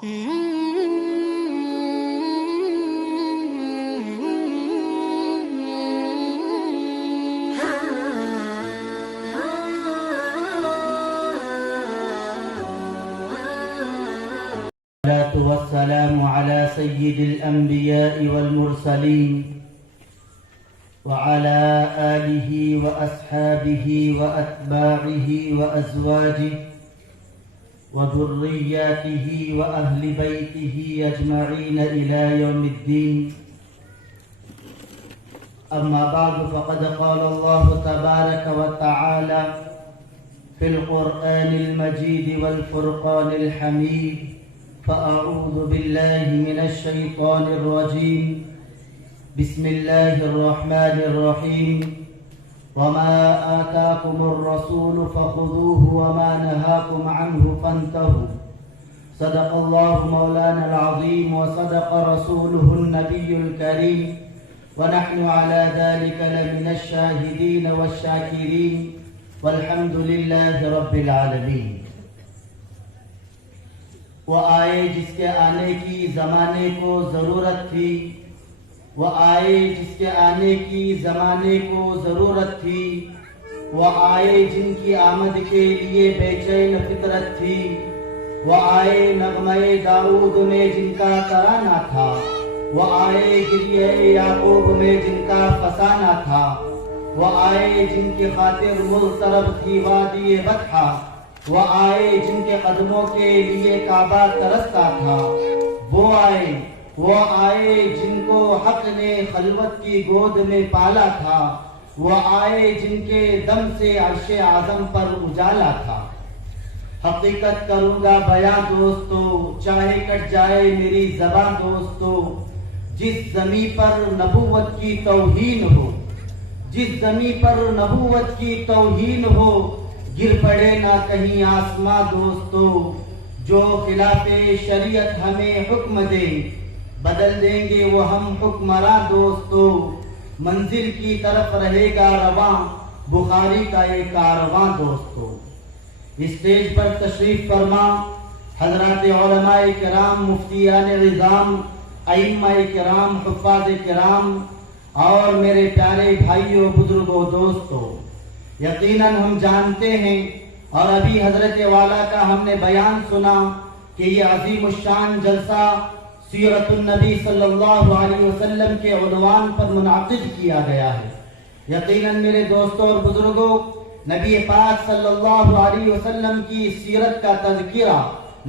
والسلام على سيد الأنبياء والمرسلين وعلى آله وأصحابه وأتباعه وأزواجه وذرياته وأهل بيته أجمعين إلى يوم الدين. أما بعد فقد قال الله تبارك وتعالى في القرآن المجيد والفرقان الحميد: فأعوذ بالله من الشيطان الرجيم. بسم الله الرحمن الرحيم. وما آتاكم الرسول فخذوه وما نهاكم عنه فانتهوا. صدق الله مولانا العظيم وصدق رسوله النبي الكريم ونحن على ذلك لمن الشاهدين والشاكرين والحمد لله رب العالمين. وہ آئے جس کے آنے کی زمانے کو ضرورت تھی، وہ آئے جس کے آنے کی زمانے کو ضرورت تھی، وہ آئے جن کی آمد کے لیے بے چین فطرت تھی، وہ آئے نغمہ داؤد میں جن کا ترانہ تھا، وہ آئے گریہ یعقوب میں جن کا فسانہ تھا، وہ آئے جن کی خاطر مضطرب تھی وادی بطحا، وہ آئے جن کے قدموں کے لیے کعبہ ترستا تھا، وہ آئے جن کو حق نے خلوت کی گود میں پالا تھا، وہ آئے جن کے دم سے عرش اعظم پر اجالا تھا. حقیقت کروں گا بیان دوستو، چاہے کٹ جائے میری زبان دوستو. جس زمین پر نبوت کی توہین ہو، جس زمین پر نبوت کی توہین ہو، گر پڑے نہ کہیں آسماں دوستو. جو خلاف شریعت ہمیں حکم دے، بدل دیں گے وہ ہم حکمراں دوستو. منزل کی طرف رہے گا رواں بخاری کا ایک کارواں دوستو. اسٹیج پر تشریف فرما حضرات علماء کرام، مفتیان نظام، ائمہ کرام، حفاظ کرام اور میرے پیارے بھائیوں، بزرگوں، دوستو. یقیناً ہم جانتے ہیں اور ابھی حضرت والا کا ہم نے بیان سنا کہ یہ عظیم الشان جلسہ سیرت النبی صلی اللہ علیہ وسلم کے عنوان پر منعقد کیا گیا ہے. یقیناً میرے دوستوں اور بزرگوں، نبی پاک صلی اللہ علیہ وسلم کی سیرت کا تذکرہ،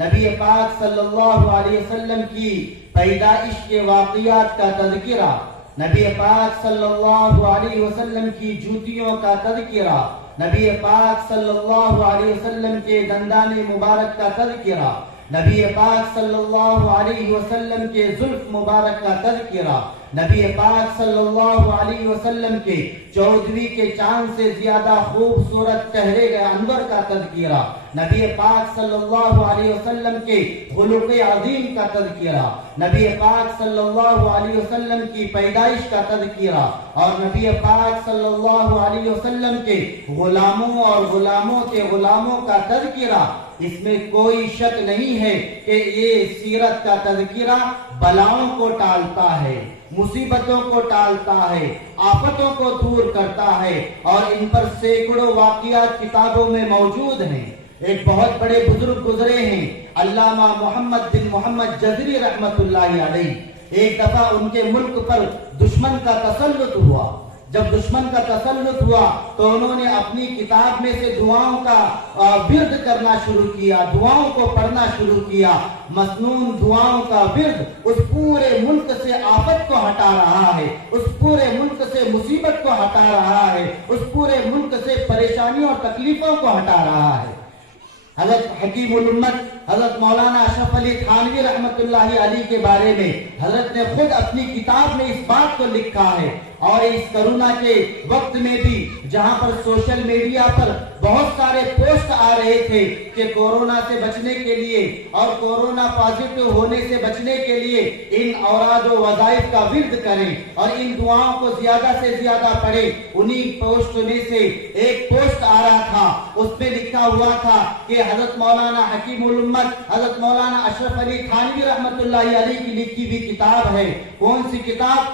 نبی پاک صلی اللہ علیہ وسلم کی پیدائش کے واقعات کا تذکرہ، نبی پاک صلی اللہ علیہ وسلم کی جوتیوں کا تذکرہ، نبی پاک صلی اللہ علیہ وسلم کے دندان مبارک کا تذکرہ، نبی پاک صلی اللہ علیہ وسلم کے زلف مبارک کا تذکرہ، نبی پاک صلی اللہ علیہ وسلم کے 14ویں کے چاند سے زیادہ خوبصورت چہرے انور کا تذکرہ، نبی پاک صلی اللہ علیہ وسلم کے خلق عظیم کا تذکرہ، نبی پاک صلی اللہ علیہ وسلم کی پیدائش کا تذکرہ اور نبی پاک صلی اللہ علیہ وسلم کے غلاموں اور غلاموں کے غلاموں کا تذکرہ. اس میں کوئی شک نہیں ہے کہ یہ سیرت کا تذکرہ بلاؤں کو ٹالتا ہے، مصیبتوں کو ٹالتا ہے، آفتوں کو دور کرتا ہے اور ان پر سینکڑوں واقعات کتابوں میں موجود ہیں. ایک بہت بڑے بزرگ گزرے ہیں، علامہ محمد بن محمد جزری رحمت اللہ علیہ. ایک دفعہ ان کے ملک پر دشمن کا تسلط ہوا. جب دشمن کا تسلط ہوا تو انہوں نے اپنی کتاب میں سے دعاؤں کا ورد کرنا شروع کیا، دعاؤں کو پڑھنا شروع کیا. مسنون دعاؤں کا ورد اس پورے ملک سے آفت کو ہٹا رہا ہے، اس پورے ملک سے مصیبت کو ہٹا رہا ہے، اس پورے ملک سے پریشانیوں اور تکلیفوں کو ہٹا رہا ہے. حضرت حکیم الامت حضرت مولانا اشرف علی تھانوی رحمت اللہ علیہ کے بارے میں حضرت نے خود اپنی کتاب میں اس بات کو لکھا ہے. اور اس کرونا کے وقت میں بھی جہاں پر سوشل میڈیا پر بہت سارے پوسٹ آ رہے تھے کہ کورونا سے بچنے کے لیے اور کورونا پازیٹو ہونے سے بچنے کے لیے ان اوراد و وظائف کا ورد کریں اور ان دعاؤں کو زیادہ سے زیادہ پڑھیں. انہی پوسٹ میں سے ایک پوسٹ آ رہا تھا، اس پہ لکھا ہوا تھا کہ حضرت مولانا حکیم الامت उम्मत हजरत मौलाना अशरफ अली थानवी रहमतुल्लाहि अलैह की लिखी हुई किताब है। कौन सी किताब?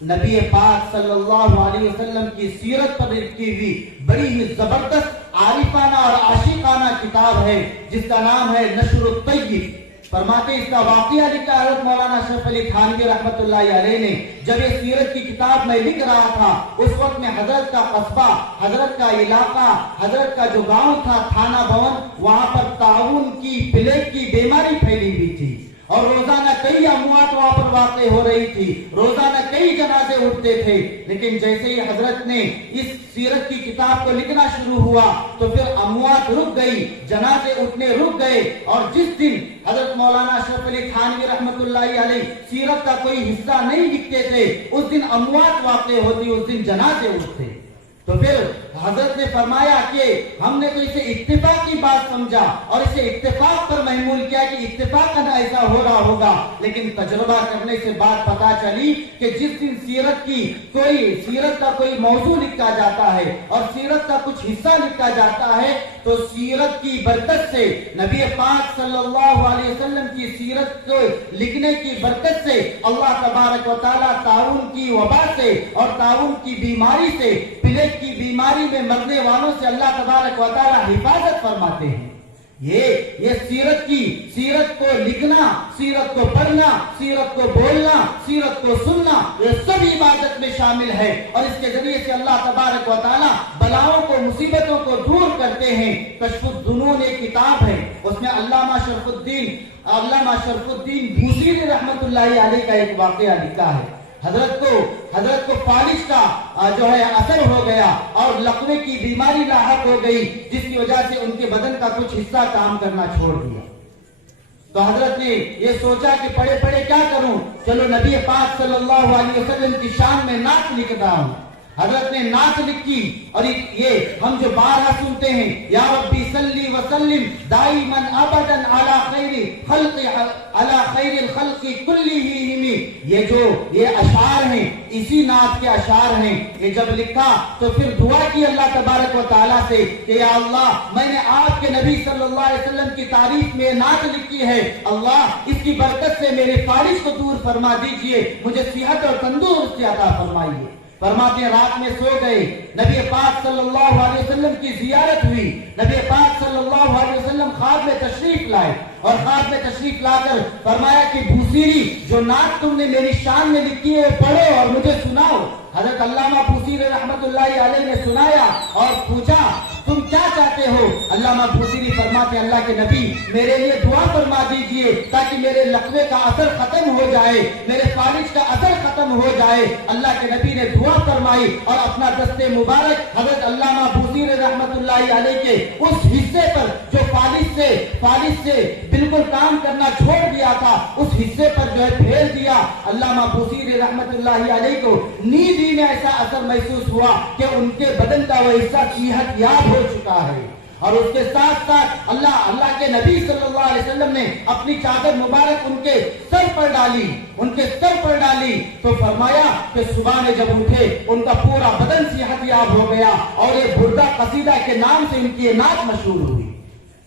नबी पाक सल्लल्लाहु अलैहि वसल्लम की सीरत पर लिखी हुई बड़ी ही जबरदस्त आरिफाना और आशिकाना किताब है, जिसका नाम है नशरुत तय्यब। फरमाते इसका वाकया लिखा हज़रत मौलाना अशरफ अली थानवी रहमतुल्लाहि अलैह ने। जब ये सीरत की किताब मैं लिख रहा था, उस वक्त में हजरत का कस्बा, हजरत का इलाका, हजरत का जो गांव था थाना भवन, वहां पर ताउन की प्लेग की बीमारी फैली हुई थी और रोजाना कई अमवात वहां पर वाक़ई हो रही थी, रोजाना कई जनाजे उठते थे। लेकिन जैसे ही हजरत ने इस सीरत की किताब को लिखना शुरू हुआ तो फिर अमवात रुक गई, जनाजे उठने रुक गए। और जिस दिन हजरत मौलाना अशरफ अली थानवी रहमतुल्लाहि अलैह सीरत का कोई हिस्सा नहीं लिखते थे, उस दिन अमवात वाक़ई होती, उस दिन जनाजे उठते। तो फिर हजरत ने फरमाया कि हमने तो इसे इत्तेफाक की बात समझा और इसे इत्तेफाक पर महमूल किया कि इत्तेफाकन ऐसा हो रहा होगा। लेकिन तजुर्बा करने से बात पता चली कि जिस दिन सीरत का कोई मौजू लिखा जाता है और सीरत का कुछ हिस्सा लिखा जाता है, तो सीरत की बरकत से, नबी पाक सल्लल्लाहु अलैहि वसल्लम की सीरत को लिखने की बरकत से अल्लाह तबारक व तआला ताउन की वबा से और ताउन की बीमारी से, प्लेग की बीमारी में मरने वालों से अल्लाह तबारक व तआला हिफाजत फरमाते हैं। ये सीरत को लिखना, सीरत को पढ़ना, सीरत को बोलना, सीरत को सुनना, ये सब इबादत में शामिल है। और इसके जरिए से अल्लाह तबारक व तआला बलाओं को, मुसीबतों को दूर करते हैं। कश्फुद्दुनून एक किताब है, उसमें अल्लामा शरफुद्दीन बूसीरी रहमतुल्लाहि अलैह का एक वाकया लिखा है। हजरत को फालिज का जो है असर हो गया और लकवे की बीमारी लाहक हो गई, जिसकी वजह से उनके बदन का कुछ हिस्सा काम करना छोड़ दिया। तो हजरत ने ये सोचा कि पढ़े पढ़े क्या करूं, चलो नबी पाक सल्लल्लाहु अलैहि वसल्लम की शान में नात लिखता हूं। हजरत ने नात लिखी और ये हम जो बारहा सुनते हैं, या रब्बी सल्ली व सल्लिम दाइमन अबदन अला खैरिल खल्क़ि कुल्लिहिम, ये अशार हैं, इसी नात के अशार हैं। ये जब लिखा तो फिर दुआ की अल्लाह तबारक व तआला से कि या अल्लाह, मैंने आपके नबी सल्लल्लाहु अलैहि वसल्लम की तारीफ में नात लिखी है, अल्लाह इसकी बरकत से मेरे फालिज को दूर फरमा दीजिए, मुझे सेहत और तंदुरुस्ती अता फरमाइए। फरमाते रात में सो गए, नबी पाक सल्लल्लाहु अलैहि वसल्लम की जियारत हुई, नबी पाक सल्लल्लाहु अलैहि वसल्लम ख्वाब में तशरीफ लाए और ख्वाब में तशरीफ लाकर फरमाया कि बूसीरी, जो नात तुमने मेरी शान में लिखी है पढ़ो और मुझे सुनाओ। हजरत अल्लामा बूसीरी रहमतुल्लाहि अलैह ने सुनाया और पूछा तुम क्या चाहते हो? अल्लामा बूसीरी फरमाते अल्लाह के नबी, मेरे लिए दुआ फरमा दीजिए ताकि मेरे लकवे का असर खत्म हो जाए, मेरे फालिज का असर खत्म हो जाए। अल्लाह के नबी ने दुआ फरमाई और अपना दस्ते मुबारक हजरत अल्लामा बूसीरी रहमतुल्लाहि अलैह के उस हिस्से पर जो फालिज से बिल्कुल काम करना छोड़ दिया था, उस हिस्से पर जो है फेर दिया। अल्लामा बूसीरी रहमतुल्लाहि अलैह को नींद ही में ऐसा असर महसूस हुआ कि उनके बदन का वो हिस्सा सेहत याब हो चुका है। और उसके साथ साथ अल्लाह के नबी सल्लल्लाहु अलैहि वसल्लम ने अपनी चादर मुबारक उनके सर पर डाली तो फरमाया कि सुबह में जब उठे उनका पूरा बदन सेहत याब हो गया और ये बुर्दा कसीदा के नाम से इनकी नात मशहूर हुई।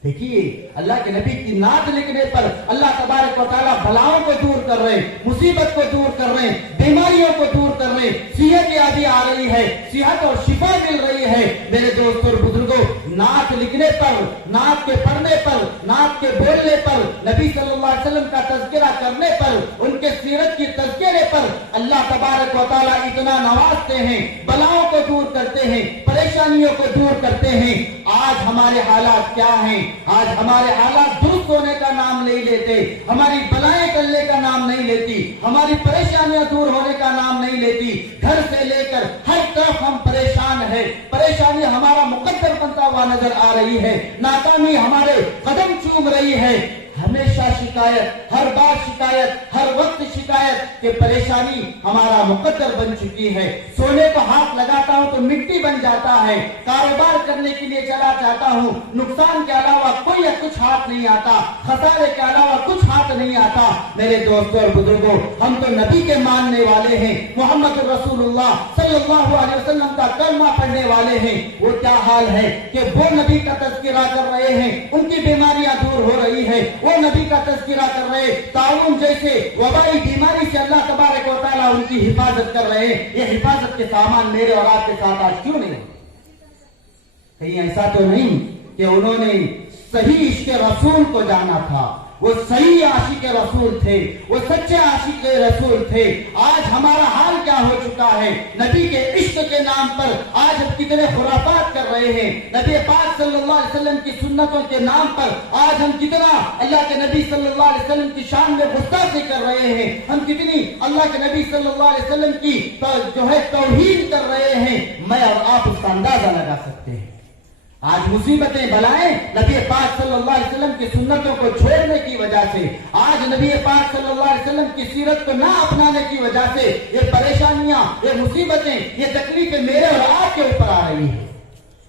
देखिए अल्लाह के नबी की नात लिखने पर अल्लाह तबारक व तआला बलाओं को दूर कर रहे, मुसीबत को दूर कर रहे, बीमारियों को दूर कर रहे, सेहत याबी आ रही है, सेहत और शिफा मिल रही है। मेरे दोस्तों और बुजुर्गों, नात लिखने पर, नात के पढ़ने पर, नात के बोलने पर, नबी सल्लल्लाहु अलैहि वसल्लम का तज़किरा करने पर, उनके सीरत की तज़किरे पर अल्लाह तबारक व तआला इतना नवाजते हैं, बलाओं को दूर करते हैं, परेशानियों को दूर करते हैं। आज हमारे हालात क्या हैं? आज हमारे हालात दुरुस्त होने का नाम नहीं लेते, हमारी बलाएं टलने का नाम नहीं लेती, हमारी परेशानियां दूर होने का नाम नहीं लेती। घर से लेकर हर तरफ हम परेशान हैं, परेशानी हमारा मुकद्दर बनता हुआ नजर आ रही है, नाकामी हमारे कदम चूम रही है। हमेशा शिकायत, हर बार शिकायत, हर वक्त शिकायत कि परेशानी हमारा मुकद्दर बन चुकी है। सोने को हाथ लगाता हूं तो मिट्टी बन जाता है, कारोबार करने के लिए चला जाता हूं, नुकसान के अलावा कोई कुछ हाथ नहीं आता, खसारे के अलावा कुछ हाथ याद नहीं आता। मेरे दोस्तों और बुजुर्गों, हम तो नबी के मानने वाले हैं, मोहम्मद रसूलुल्लाह सल्लल्लाहु अलैहि वसल्लम का कलमा पढ़ने वाले हैं। वो क्या हाल है कि वो नबी का तज़किरा कर रहे हैं, उनकी बीमारियां दूर हो रही है। वो नबी का तज़किरा कर रहे, ताउन जैसे वबाई बीमारी से अल्लाह तबारक व तआला उनकी हिफाजत कर रहे हैं। ये हिफाजत के सामान मेरे और आपके साथ आज क्यों नहीं? कहीं ऐसा तो नहीं कि उन्होंने सही इश्क़ रसूल को जाना था, वो सही आशिक रसूल थे, वो सच्चे आशिक रसूल थे। आज हमारा हाल क्या हो चुका है? नबी के इश्क के नाम पर आज हम कितने खुराफात कर रहे हैं। नबी पाक सल्लल्लाहु अलैहि वसल्लम की सुन्नतों के नाम पर आज हम कितना अल्लाह के नबी सल्लल्लाहु अलैहि वसल्लम की शान में गुस्ताखी कर रहे हैं। हम कितनी अल्लाह के नबी सल्लल्लाहु अलैहि वसल्लम की जो है तौहीन कर रहे हैं। मैं और आप उसका अंदाजा लगा सकते हैं। आज मुसीबतें बलाएं नबी पाक सल्लल्लाहु अलैहि वसल्लम की सुन्नतों को छोड़ने की वजह से, आज नबी पाक सल्लल्लाहु अलैहि वसल्लम की सीरत को ना अपनाने की वजह से ये परेशानियां, ये मुसीबतें, ये तकलीफें मेरे और आपके ऊपर आ रही है।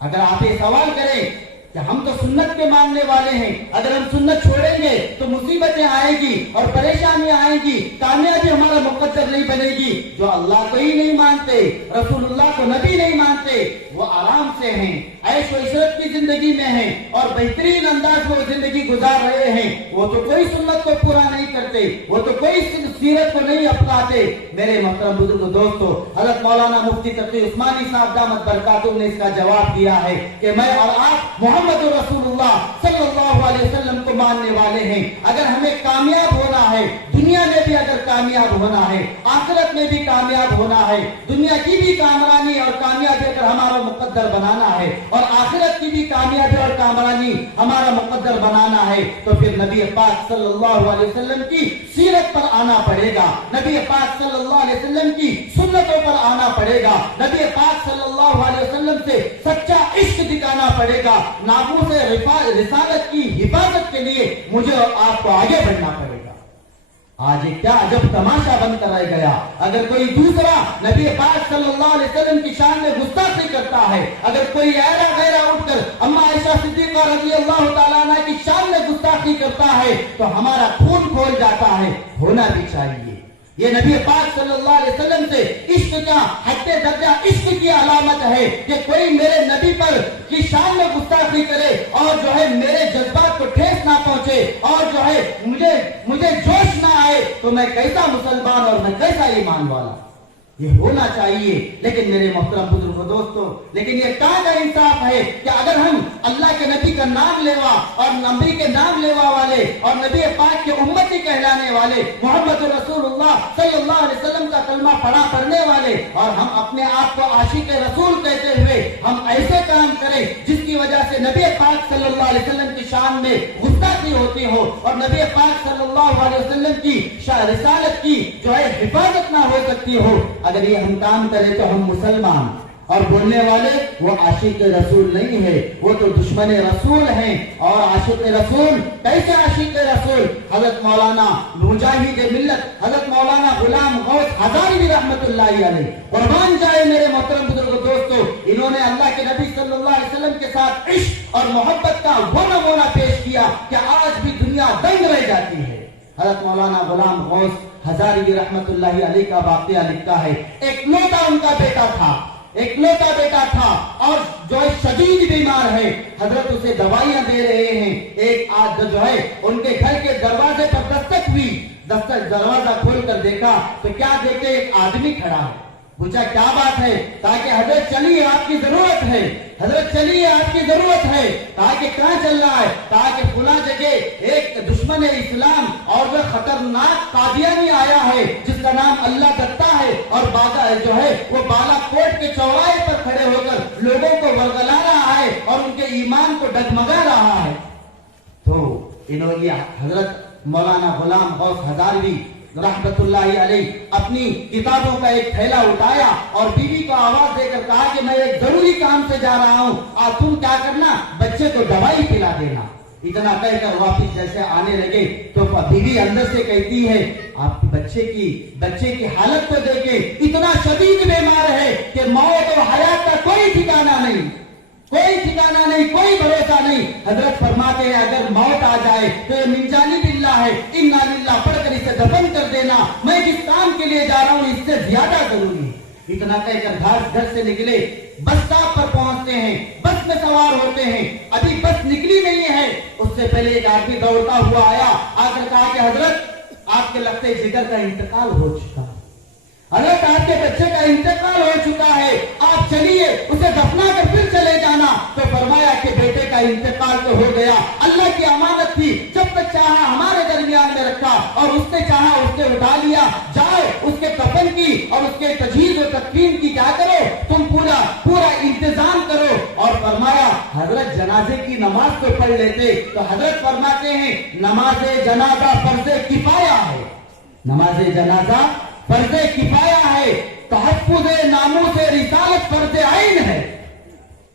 अगर आप ये सवाल करें कि हम तो सुन्नत के मानने वाले हैं, अगर हम सुन्नत छोड़ेंगे तो मुसीबतें आएगी और परेशानियां आएंगी, कामयाबी हमारा मुकद्दर नहीं बनेगी। जो अल्लाह को ही नहीं मानते, रसूलुल्लाह को नबी नहीं मानते, वो आराम से हैं, ऐश व इशरत की जिंदगी में हैं और बेहतरीन अंदाज में जिंदगी गुजार रहे हैं। वो तो कोई सुन्नत को पूरा नहीं करते, वो तो कोई सीरत को नहीं अपनाते। मेरे मोहतरम बुजुर्ग दोस्तों, हज़रत मौलाना मुफ्ती तकी उस्मानी साहब दामत बरकातुहू ने इसका जवाब दिया है कि मैं और आप मोहम्मद रसूलुल्लाह सल्लल्लाहु अलैहि वसल्लम को मानने वाले हैं। अगर हमें कामयाब होना है, दुनिया में भी अगर कामयाब होना है, आखिरत में भी कामयाब होना है, दुनिया की भी कामरानी और कामयाबी अगर हमारा मुकद्दर बनाना है और आखिरत की भी कामयाबी और कामरानी हमारा मुकद्दर बनाना है, तो फिर नबी पाक सल्लल्लाहु अलैहि वसल्लम की सीरत पर आना पड़ेगा, नबी पाक सल्लल्लाहु अलैहि वसल्लम की सुन्नतों पर आना पड़ेगा, नबी पाक सल्लल्लाहु अलैहि वसल्लम से सच्चा इश्क दिखाना पड़ेगा। नामूस रिसालत की हिफाजत के लिए मुझे और आपको आगे बढ़ना पड़ेगा। आज एक क्या अजब तमाशा बनकर रह गया। अगर कोई दूसरा नबी पाक सल्लल्लाहु अलैहि वसल्लम की शान में गुस्ताखी करता है, अगर कोई ऐरा गैरा उठकर अम्मा आयशा सिद्दीक़ा रज़ियल्लाहु तआला अन्हा की शान में गुस्ताखी करता है, तो हमारा खून खोल जाता है। होना भी चाहिए। ये नबी पाक सल्लल्लाहु अलैहि वसल्लम से इश्क का हद्दे दर्जा इश्क की अलामत है कि कोई मेरे नबी पर की शान में गुस्ताखी करे और जो है मेरे जज्बात को ठेस ना पहुंचे और जो है मुझे जोश ना आए, तो मैं कैसा मुसलमान और मैं कैसा ईमान वाला। ये होना चाहिए। लेकिन मेरे मोहतरम बुजुर्गों दोस्तों, लेकिन ये कहाँ का इंसाफ है कि अगर हम अल्लाह के नबी का नाम लेवा और नबी के नाम लेवा वाले और नबी पाक के उम्मती कहलाने वाले, मोहम्मद रसूलुल्लाह सल्लल्लाहु अलैहि वसल्लम का कलमा पढ़ने वाले, और हम अपने आप को आशिक रसूल कहते हुए हम ऐसे काम करें जिसकी वजह से नबी पाक सल्लल्लाहु अलैहि वसल्लम की शान में गुस्ताखी होती हो और नबी पाक सल्लल्लाहु अलैहि वसल्लम की रिसालत की जो है हिफाजत ना हो सकती हो, अगर ये हम काम करें तो हम मुसलमान, और बोलने वाले वो आशिक रसूल नहीं है, वो तो दुश्मन रसूल हैं। और आशिक रसूल कैसे आशिक रसूल? हजरत मौलाना मुजाहिद मिल्लत हजरत मौलाना गुलाम गौस हजारी रहमतुल्लाहि अलैह कुर्बान जाए मेरे मोहतरम बुजुर्ग दोस्तों, इन्होंने अल्लाह के नबी सल्लल्लाहु अलैहि वसल्लम के साथ इश्क और मोहब्बत का वो नमूना पेश किया कि आज भी दुनिया दंग रह जाती है। हजरत मौलाना गुलाम गौस हजारी रहमतुल्लाहि अलैह का वाक़या लिखता है, एकलौता उनका बेटा था, एकलौता बेटा था और जो है शदीद बीमार है। हजरत उसे दवाइयां दे रहे हैं। एक आज जो है उनके घर के दरवाजे पर दस्तक हुई, दरवाजा खोलकर देखा तो क्या देखे, एक आदमी खड़ा है। पूछा क्या बात है? ताकि हजरत चलिए आपकी जरूरत है, हजरत चलिए आपकी जरूरत है। ताकि कहाँ चल रहा है? ताकि फुला जगह एक दुश्मन इस्लाम और वह खतरनाक कादियानी आया है जिसका नाम अल्लाह दत्ता है और बागा जो है वो बालाकोट के चौराहे पर खड़े होकर लोगों को वरगला रहा है और उनके ईमान को डगमगा रहा है। तो इन्होंने हजरत मौलाना गुलाम गौस हजारी रहमतुल्लाहि अलैह अपनी किताबों का एक थैला उठाया और बीवी को आवाज देकर कहा कि मैं एक जरूरी काम से जा रहा हूँ, और तुम क्या करना, बच्चे को दवाई पिला देना। इतना कहकर वापिस जैसे आने लगे तो बीवी अंदर से कहती है, आप बच्चे की हालत को देखे, इतना शदीद बीमार है कि मौत और हयात का कोई ठिकाना नहीं, कोई ठिकाना नहीं, कोई भरोसा नहीं। हजरत फरमाते हैं अगर मौत आ जाए तो ये मिन जानिबिल्लाह है, इन्ना لیے جا رہا ہوں اس سے زیادہ ضروری ہے. اتنا کہہ کر گھر سے نکلے. بس اسٹاپ پر پہنچتے ہیں, بس میں سوار ہوتے ہیں. ابھی بس نکلی نہیں ہے, اس سے پہلے ایک آدمی دوڑتا ہوا آیا, آ کر کہا کہ حضرت آپ کے لگتے جگر کا انتقال ہو چکا, حضرت آپ کے بچے کا انتقال ہو چکا ہے, آپ چلیے اسے دفنا کر پھر چلے جانا. تو فرمایا کہ بیٹے کا انتقال تو ہو گیا, اللہ کی امانت تھی, جب تک چاہا ہمارے درمیان میں رکھا اور اس نے چاہا اس سے اٹھا لیا. جاؤ اس کے کفن کی اور اس کے تجہیز و تکفین کی کیا کرو, تم پورا انتظام کرو. اور فرمایا حضرت جنازے کی نماز تو پڑھ لیتے. تو حضرت فرماتے ہیں نماز جنازہ فرض کفایہ ہے, نماز جنازہ فرض کفایہ ہے, تحفظ ناموس رسالت فرض عین ہے.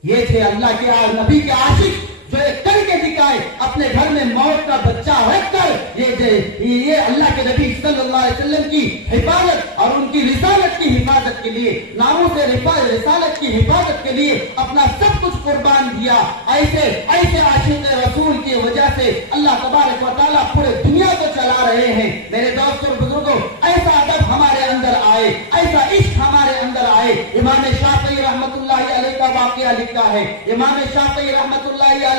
یہ تھے اللہ کے نبی کے عاشق جو ایک کر کے دکھائے, اپنے گھر میں موت کا بچہ رکھ کر یہ اللہ کے نبی صلی اللہ علیہ وسلم کی حفاظت اور ان کی رسالت کی حفاظت کے لیے, ناموس رسالت کی حفاظت کے لیے اپنا سب کچھ قربان دیا. ایسے عاشق رسول کی وجہ سے اللہ تبارک و تعالیٰ پورے دنیا کو چلا رہے ہیں. میرے دوستوں اور بزرگوں, ایسا ادب ہمارے اندر آئے, ایسا عشق ہمارے اندر آئے. امام شافعی رحمت اللہ علیہ کا واقعہ لکھا ہے. امام شافعی رحمت اللہ علیہ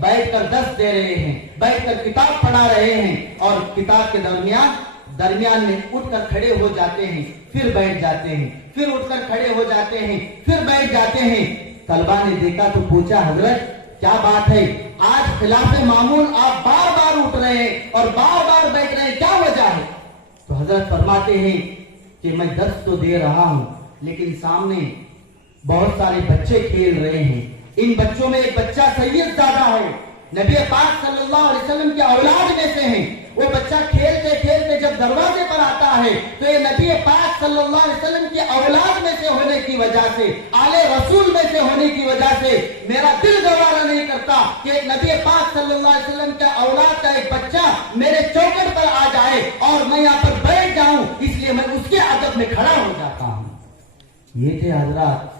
بیٹھ کر درس دے رہے ہیں, بیٹھ کر کتاب پڑھا رہے ہیں, اور کتاب کے درمیان میں اٹھ کر کھڑے ہو جاتے ہیں, پھر بیٹھ جاتے ہیں, پھر اٹھ کر کھڑے ہو جاتے ہیں, پھر بیٹھ جاتے ہیں. طلبا نے دیکھا تو پوچھا حضرت کیا بات ہے, آج خلاف معمول آپ بار بار اٹھ رہے ہیں اور بار بار بیٹھ رہے ہیں, کیا وجہ ہے؟ تو حضرت فرماتے ہیں کہ میں درس تو دے رہا ہوں لیکن سامنے بہت سارے بچے کھیل رہے ہیں. ان بچوں میں ایک بچہ سید زادہ ہے, نبی پاک صلی اللہ علیہ وسلم کی اولاد میں سے ہیں. وہ بچہ کھیلتے کھیلتے جب دروازے پر آتا ہے تو یہ نبی پاک صلی اللہ علیہ وسلم کی اولاد میں سے ہونے کی وجہ سے, آل رسول میں سے ہونے کی وجہ سے میرا دل گوارا نہیں کرتا کہ نبی پاک صلی اللہ علیہ وسلم کا اولاد کا ایک بچہ میرے چوکٹ پر آ جائے اور میں یہاں پر بیٹھ جاؤں, اس لیے میں اس کے ادب میں کھڑا ہو جاتا ہوں. یہ تھے حضرات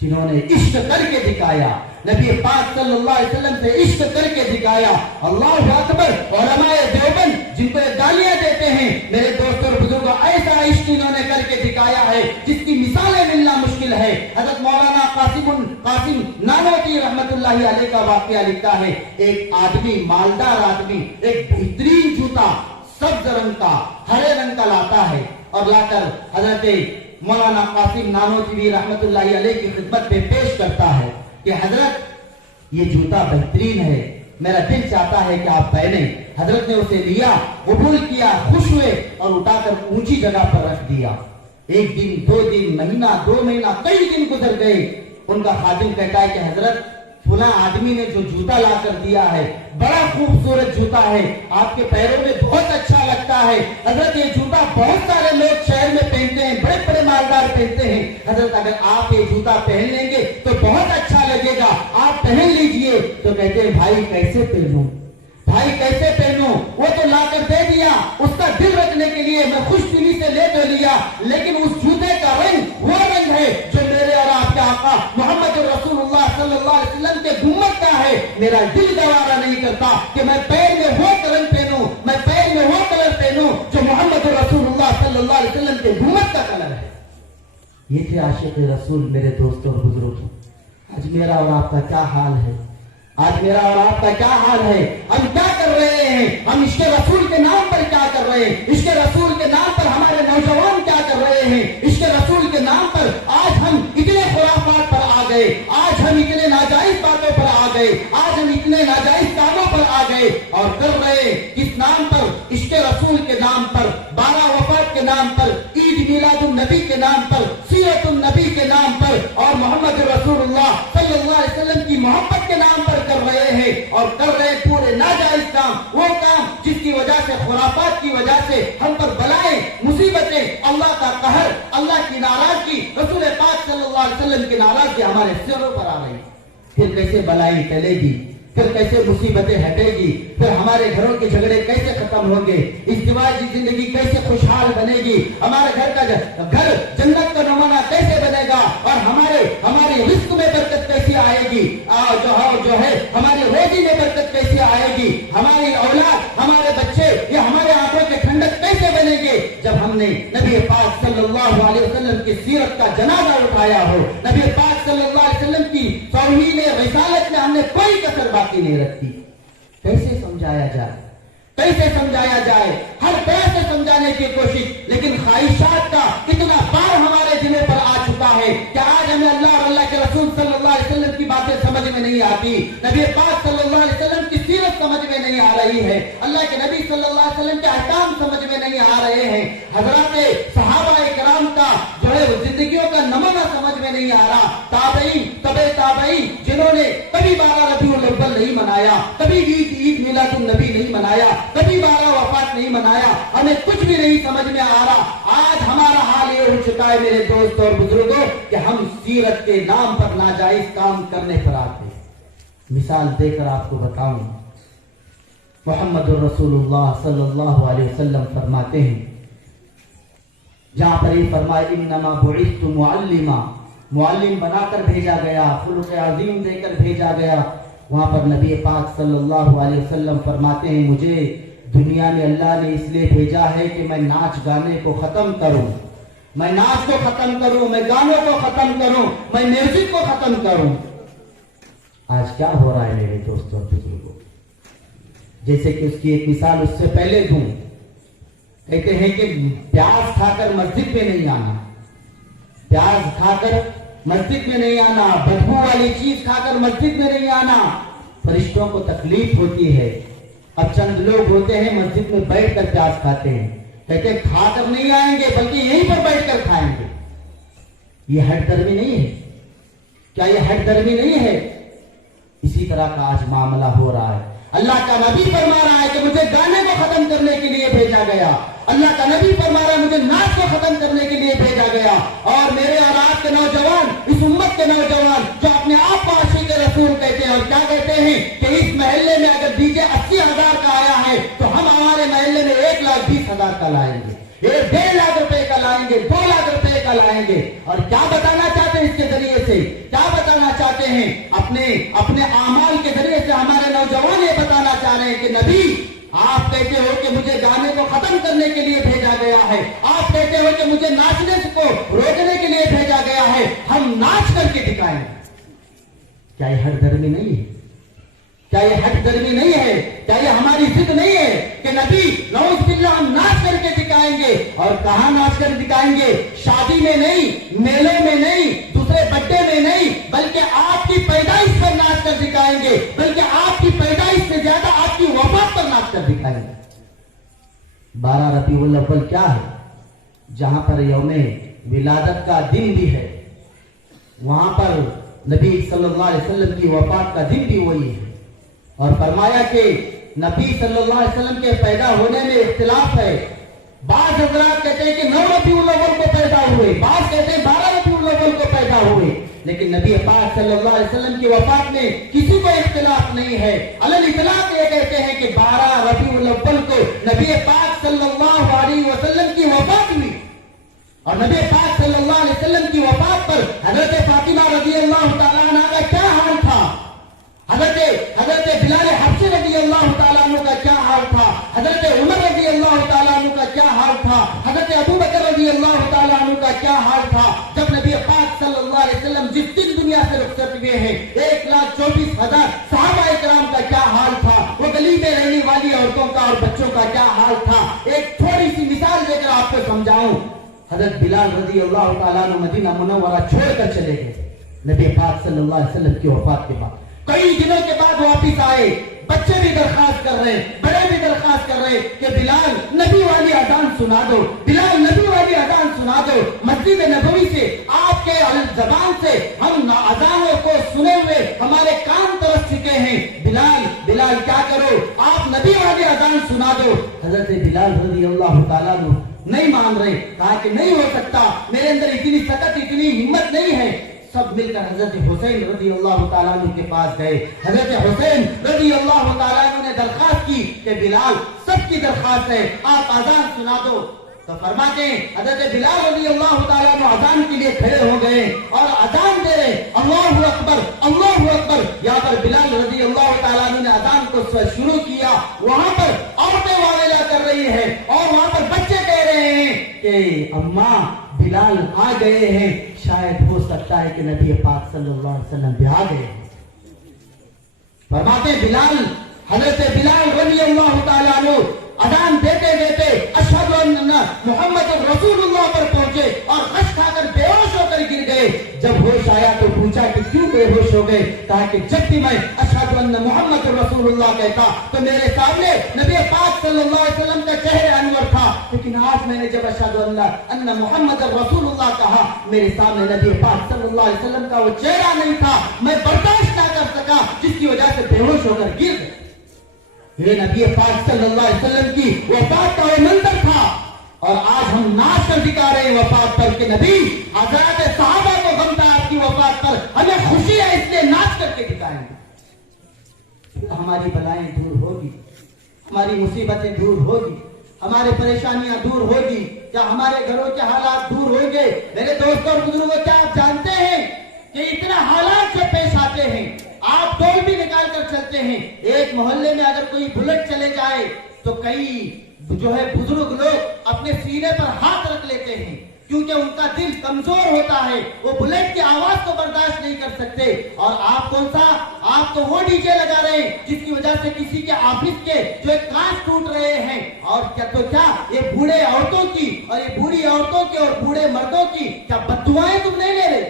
جنہوں نے عشق کر کے دکھایا, نبی پاک صلی اللہ علیہ وسلم سے عشق کر کے دکھایا. اللہ اکبر. علماء دیوبند جن کو گالیاں دیتے ہیں, میرے دوستوں اور بزرگوں, ایسا عشق انہوں نے کر کے دکھایا ہے جس کی مثالیں ملنا مشکل ہے. حضرت مولانا قاسم نانوتوی رحمت اللہ علیہ کا واقعہ لکھتا ہے. ایک آدمی, مالدار آدمی, ایک بہترین جوتا سبز رنگ کا, ہرے رنگ کا لاتا ہے اور لا کر حضرت مولانا قاسم نانوتوی رحمت اللہ علیہ کی خدمت میں پیش کرتا ہے کہ حضرت یہ جوتا بہترین ہے, میرا دل چاہتا ہے کہ آپ پہنیں. حضرت نے اسے لیا, قبول کیا, خوش ہوئے اور اٹھا کر اونچی جگہ پر رکھ دیا. ایک دن, 2 دن, مہینہ, 2 مہینہ, کئی دن گزر گئے. ان کا خادم کہتا ہے کہ حضرت فلاں آدمی نے جو جوتا لا کر دیا ہے بڑا خوبصورت جوتا ہے, آپ کے پیروں میں بہت اچھا لگتا ہے. حضرت یہ جوتا بہت سارے لوگ شہر میں پہنتے ہیں, بڑے بڑے مالدار پہنتے ہیں. حضرت اگر آپ یہ جوتا پہن لیں گے تو بہت اچھا لگے گا, آپ پہن لیجئے. تو کہتے ہیں بھائی کیسے پہنوں, بھائی کیسے پہنوں, وہ تو لا کر دے دیا, اس کا دل رکھنے کے لیے میں خوش دلی سے لے تو لیا, لیکن اس جوتے کا رنگ وہ رنگ ہے جو میرے اور آپ کے آقا محمد رسول اللہ صلی اللہ علیہ وسلم کے گمبد کا ہے. میرا دل گوارا نہیں کرتا کہ میں پیر میں وہ رنگ پہنوں, میں پیر میں وہ کلر پہنوں جو محمد رسول اللہ صلی اللہ علیہ وسلم کے گمبد کا کلر ہے. یہ تھے عاشق رسول. میرے دوستوں اور بزرگوں, آج میرا اور آپ کا کیا حال ہے, آج میرا اور آپ کا کیا حال ہے؟ ہم کیا کر رہے ہیں؟ ہم عشق رسول کے نام پر کیا کر رہے ہیں؟ عشق رسول کے نام پر ہمارے نوجوان کیا کر رہے ہیں؟ عشق رسول کے نام پر آج ہم اتنے خرافات پر آ گئے, آج ہم اتنے ناجائز باتوں پر آ گئے, آج ہم اتنے ناجائز کاموں پر آ گئے اور کر رہے کس نام پر؟ عشق رسول کے نام پر, 12 وفات کے نام پر, عید میلاد النبی کے نام پر, سیرت النبی کے نام پر اور محمد رسول اللہ صلی اللہ علیہ وسلم کی محبت کے نام پر کر رہے ہیں. اور کر رہے پورے ناجائز کام, وہ کام جس کی وجہ سے, خرافات کی وجہ سے ہم پر بلائیں, مصیبتیں, اللہ کا قہر, اللہ کی ناراضگی, رسول پاک صلی اللہ علیہ وسلم کی ناراضگی ہمارے سروں پر آ رہی. پھر کیسے بلائی ٹلے گی, پھر کیسے مصیبتیں ہٹے گی, پھر ہمارے گھروں کے جھگڑے کیسے ختم ہوں گے, ازدواجی زندگی کیسے خوشحال بنے گی, ہمارے گھر جنت کا نمونہ کیسے بنے گا, اور ہمارے رزق میں برکت کیسے آئے گی, جو ہے ہماری روزی میں برکت کیسے آئے گی, ہماری اولاد, ہمارے بچے, یہ ہمارے آنکھوں کے ٹھنڈک کیسے بنے گے. جب ہم نے نبی پاک صلی اللہ علیہ وسلم کی سیرت کا جنازہ اٹھایا ہو، نبی پاک صلی اللہ علیہ وسلم کی توحید رسالت میں ہم نے کوئی کسر باقی نہیں رکھی، کیسے سمجھایا جائے؟ کیسے سمجھایا جائے؟ ہر طرح سے سمجھانے کی کوشش، لیکن خواہشات کا اتنا بار ہمارے دلوں پر آ چکا ہے کہ آج ہمیں اللہ اور اللہ کے رسول صلی اللہ علیہ وسلم کی باتیں سمجھ میں نہیں آتی، نبی پاک صلی اللہ علیہ وسلم کی سیرت سمجھ میں نہیں آ رہی ہے، اللہ کے نبی صلی اللہ علیہ وسلم کے احکام سمجھ میں نہیں آ رہے ہیں، حضرات صحابہ کرام کا جو ہے زندگیوں کا نمونہ سمجھ میں نہیں آ رہا، تابعین تبع تابعین جنہوں نے کبھی 12 ربیع الاول نہیں منایا، کبھی عید میلاد النبی نہیں منایا، کبھی 12 وفات نہیں منایا، ہمیں کچھ بھی نہیں سمجھ میں آ رہا۔ آج ہمارا حال یہ ہو چکا ہے میرے دوست اور بزرگوں کہ ہم سیرت کے نام پر ناجائز کام کرنے پر آتے ہیں۔ مثال دے کر آپ کو بتاؤں، محمد الرسول اللہ صلی اللہ علیہ وسلم فرماتے ہیں، جہاں پر یہ فرمائے انما بعثت معلما، معلم بنا کر بھیجا گیا، خلق عظیم دے کر بھیجا گیا، وہاں پر نبی پاک صلی اللہ علیہ وسلم فرماتے ہیں مجھے دنیا میں اللہ نے اس لیے بھیجا ہے کہ میں ناچ گانے کو ختم کروں، میں ناچ کو ختم کروں، میں گانوں کو ختم کروں، میں میوزک کو ختم کروں۔ آج کیا ہو رہا ہے میرے دوستوں اور بزرگوں؟ جیسے کہ اس کی ایک مثال اس سے پہلے دوں، کہتے ہیں کہ پیاز کھا کر مسجد میں نہیں آنا، پیاز کھا کر مسجد میں نہیں آنا، بدبو والی چیز کھا کر مسجد میں نہیں آنا، فرشتوں کو تکلیف ہوتی ہے۔ اب چند لوگ ہوتے ہیں مسجد میں بیٹھ کر پیاز کھاتے ہیں، کہتے ہیں کھا کر نہیں آئیں گے بلکہ یہیں پر بیٹھ کر کھائیں گے۔ یہ ہٹ درمی نہیں ہے کیا؟ یہ ہٹ درمی نہیں ہے؟ اسی طرح کا آج معاملہ ہو رہا ہے۔ اللہ کا نبی فرما رہا ہے کہ مجھے گانے کو ختم کرنے کے لیے بھیجا گیا، اللہ کا نبی فرما رہا ہے مجھے ناچ کو ختم کرنے کے لیے بھیجا گیا، اور میرے اور آپ کے نوجوان، اس امت کے نوجوان جو اپنے آپ کو عاشق رسول کہتے ہیں، اور کیا کہتے ہیں کہ اس محلے میں اگر ڈی جے 80,000 کا آیا ہے تو ہم ہمارے محلے میں 1,20,000 کا لائیں گے، 1.5 لاکھ روپے کا لائیں گے، 2 لاکھ روپے کا لائیں گے۔ اور کیا بتانا چاہتے ہیں اس کے ذریعے سے؟ کیا بتانا چاہتے ہیں؟ اپنے اعمال کے ذریعے سے ہمارے نوجوان یہ بتانا چاہ رہے ہیں کہ نبی آپ کہتے ہو کہ مجھے گانے کو ختم کرنے کے لیے بھیجا گیا ہے، آپ کہتے ہو کہ مجھے ناچنے کو روکنے کے لیے بھیجا گیا ہے، ہم ناچ کر کے دکھائیں۔ کیا یہ ہٹ درمی نہیں ہے؟ کیا یہ ہٹ درمی نہیں ہے؟ کیا یہ ہماری ضد نہیں ہے کہ نبی نعوذ باللہ ہم ناچ کر کے دکھائیں گے؟ اور کہاں ناچ کر دکھائیں گے؟ شادی میں نہیں، میلے میں نہیں، دوسرے بڈے میں نہیں، بلکہ آپ کی پیدائش پر ناچ کر دکھائیں گے، بلکہ آپ کی پیدائش سے زیادہ آپ کی وفات پر ناچ کر دکھائیں گے۔ 12 ربیع الاول کیا ہے؟ جہاں پر یوم ولادت کا دن بھی ہے، وہاں پر نبی صلی اللہ علیہ وسلم کی وفات کا دن بھی وہی ہے، اور فرمایا کہ نبی صلی اللہ علیہ وسلم کے پیدا ہونے میں اختلاف ہے، بعض حضرات کہتے ہیں کہ 9 ربیع الاول کو پیدا ہوئے، بعض کہتے ہیں 12 ربیع الاول کو پیدا ہوئے، لیکن نبی پاک صلی اللہ علیہ وسلم کی وفات میں کسی کو اختلاف نہیں ہے۔ علی الاطلاق یہ کہتے ہیں کہ 12 ربیع الاول کو نبی پاک صلی اللہ علیہ وسلم کی وفات ہوئی، اور نبی پاک صلی اللہ علیہ وسلم کی وفات پر حضرت فاطمہ رضی اللہ تعالیٰ عنہ کا کیا حال تھا، حضرت بلال حبشی رضی اللہ تعالیٰ عنہ کا کیا حال تھا، حضرت عمر رضی اللہ تعالیٰ عنہ کا کیا حال تھا، حضرت ابو بکر رضی اللہ تعالیٰ عنہ کا کیا حال تھا، جب نبی پاک صلی اللہ علیہ وسلم جس دن دنیا سے رخصت ہوئے ہیں 1,24,000 صحابہ کرام کا کیا حال تھا، وہ گلی میں رہنے والی عورتوں کا اور بچوں کا کیا حال تھا۔ ایک تھوڑی سی مثال دے کر آپ کو سمجھاؤں، حضرت بلال رضی اللہ تعالیٰ عنہ مدینہ منورہ چھوڑ کر چلے گئے نبی پاک صلی اللہ علیہ وسلم کی وفات کے بعد، کئی دنوں کے بعد واپس آئے، بچے بھی درخواست کر رہے ہیں، بڑے بھی درخواست کر رہے ہیں کہ بلال نبی والی اذان سنا دو، بلال نبی والی اذان سنا دو۔ مسجد نبوی سے آپ کے زبان سے ہم اذانوں کو سنے ہوئے ہمارے کان ترس چکے ہیں، بلال کیا کرو، آپ نبی والی اذان سنا دو۔ حضرت بلال رضی اللہ تعالیٰ عنہ نہیں مان رہے، کہا کہ نہیں ہو سکتا، میرے اندر اتنی طاقت اتنی ہمت نہیں ہے۔ سب مل کر حضرت حسین رضی اللہ تعالیٰ عنہ کے پاس گئے، حضرت حسین رضی اللہ تعالیٰ عنہ نے درخواست کی کہ بلال سب کی درخواست ہے آپ اذان سنا دو، تو فرماتے ہیں حضرت بلال رضی اللہ تعالیٰ عنہ اذان کے لیے کھڑے ہو گئے اور اذان دے رہے، اللہ اکبر اللہ اکبر۔ یہاں پر بلال رضی اللہ تعالیٰ عنہ نے اذان کو شروع کیا، وہاں پر عورتیں واویلا کر رہی ہیں اور وہاں پر بچے کہہ رہے ہیں کہ अम्मा बिलाल आ गए हैं, शायद हो सकता है कि नबी पाक सल्लल्लाहु अलैहि वसल्लम भी आ गए हैं। फरमाते बिलाल, हजरत बिलाल रज़ी अल्लाह तआला अन्हु अजान देते देते अशहदु अन्ना मुहम्मद रसूलुल्लाह पर पहुंचे और गश खाकर बेहोश होकर गिर गए। जब होश आया तो पूछा कि क्यों बेहोश हो गए? कहा कि जब भी मैं अशहदु अन्ना मुहम्मद रसूलुल्लाह कहता तो मेरे सामने नबी पाक सल्लल्लाहु अलैहि वसल्लम का चेहरे अनवर था, लेकिन आज मैंने जब अशहदु अन्ना मुहम्मद रसूलुल्लाह कहा, मेरे सामने नबी पाक सल्लल्लाहु अलैहि वसल्लम का वो चेहरा नहीं था। मैं बर्दाश्त ना कर सका, जिसकी वजह से बेहोश होकर गिर गए। ये नबी पाक सल्लल्लाहु अलैहि वसल्लम की वफात का वो मंजर था, और आज हम नाच कर दिखा रहे हैं वफात पर कि नबी हज़रात सहाबा को गम था आपकी वफात पर, हमें खुशी है इसलिए नाच करके दिखाएंगे। हमारी बलाएं दूर होगी, हमारी मुसीबतें दूर होगी, हमारी परेशानियां दूर होगी, क्या हमारे घरों के हालात दूर होंगे? मेरे दोस्तों और बुजुर्गों, क्या आप जानते हैं कि इतना हालात जब पेश आते हैं, आप टोल भी निकाल कर चलते हैं, एक मोहल्ले में अगर कोई बुलेट चले जाए तो कई जो है बुजुर्ग लोग अपने सीने पर हाथ रख लेते हैं, क्योंकि उनका दिल कमजोर होता है, वो बुलेट की आवाज को बर्दाश्त नहीं कर सकते। और आप कौन सा, आप तो वो डीजे लगा रहे हैं जिसकी वजह से किसी के ऑफिस के जो एक कांच टूट रहे हैं। और क्या तो क्या ये बूढ़े औरतों की और ये बूढ़ी औरतों की और बूढ़े मर्दों की क्या बद्दुआएं तुम नहीं ले रहे?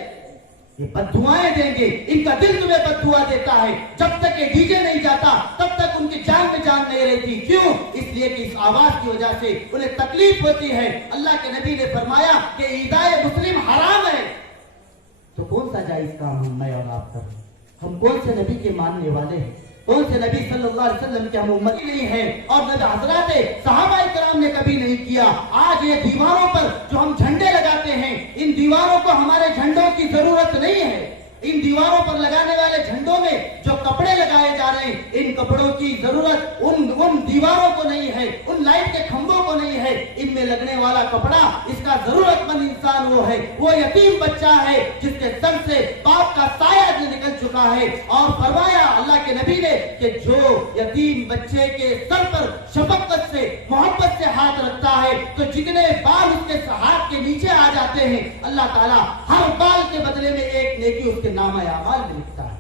ये बद्दुआएं देंगे, इनका दिल तुम्हें बद्दुआ देता है। जब तक ये डीजे नहीं जाता तब तक उनकी जान में जान नहीं रहती। क्यों? इसलिए कि इस आवाज की वजह से उन्हें तकलीफ होती है। अल्लाह के नबी ने फरमाया कि ईदाए मुस्लिम हराम है, तो कौन सा जायज काम हम मैं और आप कर? हम कौन से नबी के मानने वाले हैं? कौन से नबी सल्लल्लाहु अलैहि वसल्लम के हम उम्मत नहीं है? और नबी हजरात सहाबाए किराम ने कभी नहीं किया। आज ये दीवारों पर जो हम झंडे लगाते हैं, इन दीवारों को हमारे झंडों की जरूरत नहीं है। इन दीवारों पर लगाने वाले झंडों में जो कपड़े लगाए जा रहे हैं, इन कपड़ों की जरूरत उन दीवारों को नहीं है, उन लाइट के खंभों को नहीं है। इनमें लगने वाला कपड़ा, इसका जरूरतमंद इंसान वो है, वो यतीम बच्चा है जिसके सर से बाप का साया निकल चुका है। और फरमाया अल्लाह के नबी ने कि जो यतीम बच्चे के सर पर शफकत से, मोहब्बत से हाथ रखता है, तो जितने बाल उसके हाथ के नीचे आ जाते हैं, अल्लाह ताला हर बाल के बदले में एक नेकी उसके नामा अमाल में लिखता है।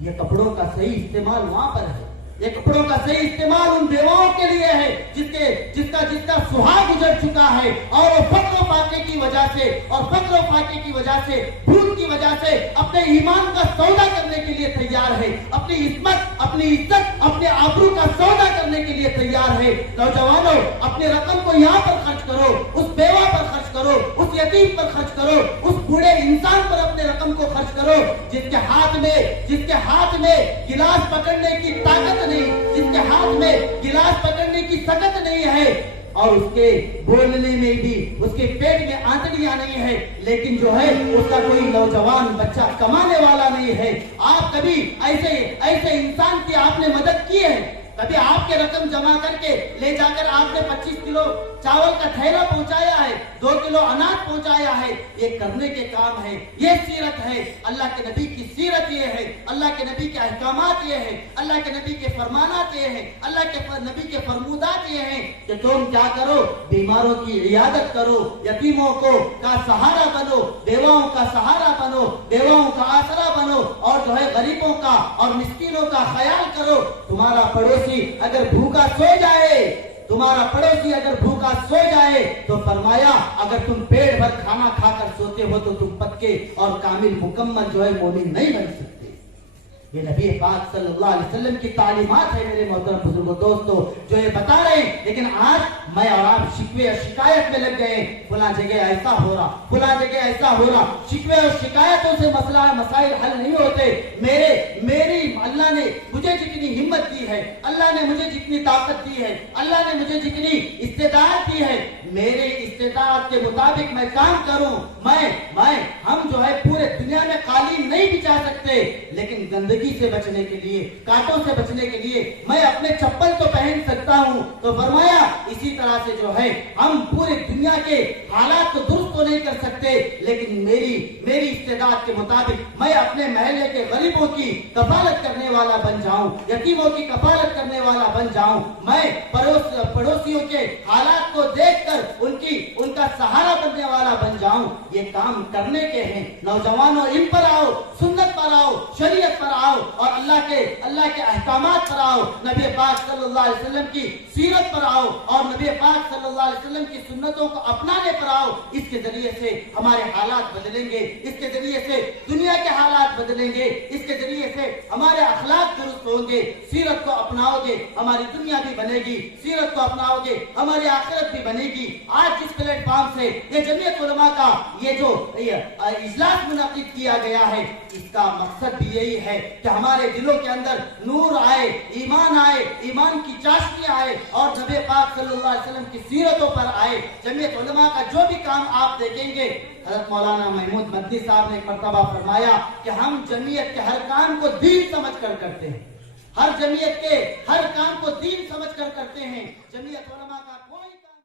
ये कपड़ों का सही इस्तेमाल वहां पर है। ये कपड़ों का सही इस्तेमाल उन बेवाओं के लिए है जिसका सुहाग गुजर चुका है, और वो फक्र फाके की वजह से और फक्र फाके की वजह से, भूख की वजह से अपने ईमान का सौदा करने के लिए तैयार है, अपनी इस्मत, अपनी इज्जत, अपने आबरू का सौदा करने के लिए तैयार है। नौजवानों, अपनी रकम को यहाँ पर खर्च करो, उस बेवा पर खर्च करो, उस यतीम पर खर्च करो, उस बूढ़े इंसान पर अपने रकम को खर्च करो जिसके हाथ में गिलास पकड़ने की ताकत नहीं, जिसके हाथ में गिलास पकड़ने की सकत नहीं है, और उसके बोलने में भी उसके पेट में आंतड़ियां नहीं है, लेकिन जो है उसका कोई नौजवान बच्चा कमाने वाला नहीं है। आप कभी ऐसे इंसान की आपने मदद की है? कभी आपके रकम जमा करके ले जाकर आपने 25 किलो चावल का थैला पहुंचाया है, 2 किलो अनाज पहुंचाया है? ये करने के काम है, ये सीरत है। अल्लाह के नबी की सीरत ये है, अल्लाह के नबी के अहकामात ये है, अल्लाह के नबी के फरमानात ये है, अल्लाह के नबी के फरमूदात ये हैं कि तुम क्या करो, बीमारों की इयादत करो, यतीमों का सहारा बनो, बेवाओं का सहारा बनो, बेवाओं का आसरा बनो, और जो है गरीबों का और मिस्कीनों का ख्याल करो। तुम्हारा पड़ोसी अगर भूखा सो जाए, तुम्हारा पड़ोसी अगर भूखा सो जाए, तो फरमाया अगर तुम पेट भर खाना खाकर सोते हो तो तुम पक्के और कामिल मुकम्मल जो है मोमिन नहीं बन सकते। ये नबी पाक सल्लल्लाहु अलैहि वसल्लम की तालीमात है मेरे मोहतरम बुजुर्गों, दोस्तों, जो ये बता रहे हैं। लेकिन आज मैं और आप शिकवे और शिकायत में लग गए, फला जगह ऐसा हो रहा, फला जगह ऐसा हो रहा। शिकवे और शिकायतों से मसाइल हल नहीं होते। मेरी अल्लाह ने मुझे जितनी हिम्मत दी है, अल्लाह ने मुझे जितनी ताकत दी है, अल्लाह ने मुझे जितनी इस्तेदात दी है, मेरे इस्तेदात के मुताबिक मैं काम करूं। हम जो है पूरे दुनिया में कालीन नहीं बिछा सकते, लेकिन गंदगी से बचने के लिए, कांटों से बचने के लिए मैं अपने चप्पल तो पहन सकता हूं। तो फरमाया इसी तरह से जो है हम पूरे दुनिया के हालात को दुरुस्त तो नहीं कर सकते, लेकिन मेरी इस्तेदात के मुताबिक मैं अपने महल्ले के गरीबों की कफालत करने वाला बन जाऊं, यतीमों की कफालत करने वाला बन जाऊं। मैं पड़ोसियों के हालात को देखकर उनके उनका सहारा बनने वाला बन जाऊं, ये काम करने के हैं। नौजवानों, इन पर आओ, सुन्नत पर आओ, शरीयत पर आओ और अल्लाह के अहकामात पर आओ, नबी पाक सल्लल्लाहु अलैहि वसल्लम की सीरत पर आओ और नबी पाक सल्लल्लाहु अलैहि वसल्लम की सुन्नतों को अपनाने पर आओ। इसके जरिए से हमारे हालात बदलेंगे, इसके जरिए से दुनिया के हालात बदलेंगे, इसके जरिए से हमारे अखलाक दुरुस्त होंगे। सीरत को अपनाओगे हमारी दुनिया भी बनेगी, सीरत को अपनाओगे हमारी आखिरत भी बनेगी। आज जिस प्लेटफॉर्म से ये जमीयत उलमा का ये जो इजलास मुनक़िद किया गया है, इसका मकसद भी यही है कि हमारे दिलों के अंदर नूर आए, ईमान की चाशनी आए और नबी पाक सल्लल्लाहु अलैहि वसल्लम की सीरतों पर आए। जमीयत उलमा का जो भी काम आप देखेंगे, हज़रत मौलाना महमूद मदनी साहब ने एक मर्तबा फरमाया कि हम जमीयत के हर काम को दीन समझ कर करते हैं, हर जमीयत के हर काम को दीन समझ कर करते हैं। जमीयत उलमा